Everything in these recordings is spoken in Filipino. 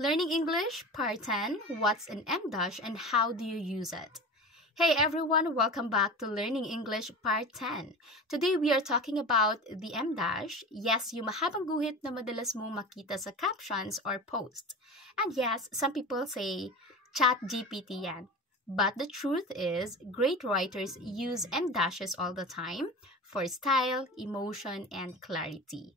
Learning English, Part 10, What's an M dash and how do you use it? Hey everyone, welcome back to Learning English Part 10. Today we are talking about the M dash. Yes, yung mahabang guhit na madalas mong makita sa captions or posts. And yes, some people say, chat GPT yan. But the truth is, great writers use M dashes all the time for style, emotion, and clarity.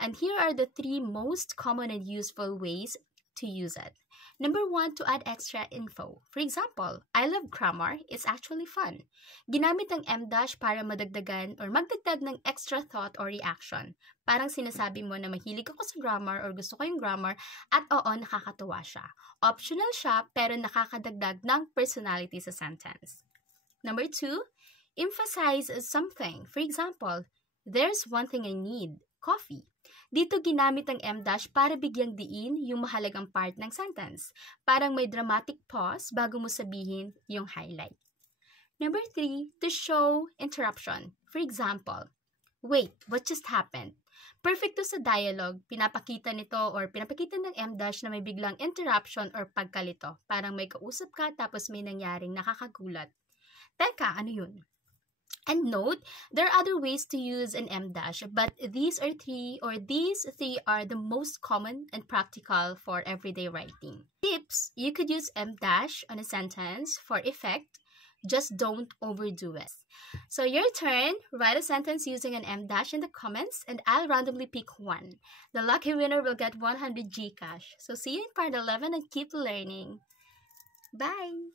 And here are the three most common and useful ways to use it. Number 1, to add extra info. For example, I love grammar. It's actually fun. Ginamit ang M dash para madagdagan or magdagdag ng extra thought or reaction. Parang sinasabi mo na mahilig ako sa grammar or gusto ko yung grammar at oo, nakakatuwa siya. Optional siya pero nakakadagdag ng personality sa sentence. Number 2, emphasize something. For example, there's one thing I need, coffee. Dito ginamit ang M dash para bigyang diin yung mahalagang part ng sentence. Parang may dramatic pause bago mo sabihin yung highlight. Number 3, to show interruption. For example, wait, what just happened? Perfect to sa dialogue, pinapakita nito or pinapakita ng M dash na may biglang interruption or pagkalito. Parang may kausap ka tapos may nangyaring nakakagulat. Teka, ano yun? And note, there are other ways to use an M dash, but these three are the most common and practical for everyday writing. Tips: you could use M dash on a sentence for effect, just don't overdo it. So your turn, write a sentence using an M dash in the comments and I'll randomly pick one. The lucky winner will get 100 Gcash. So see you in part 11 and keep learning. Bye!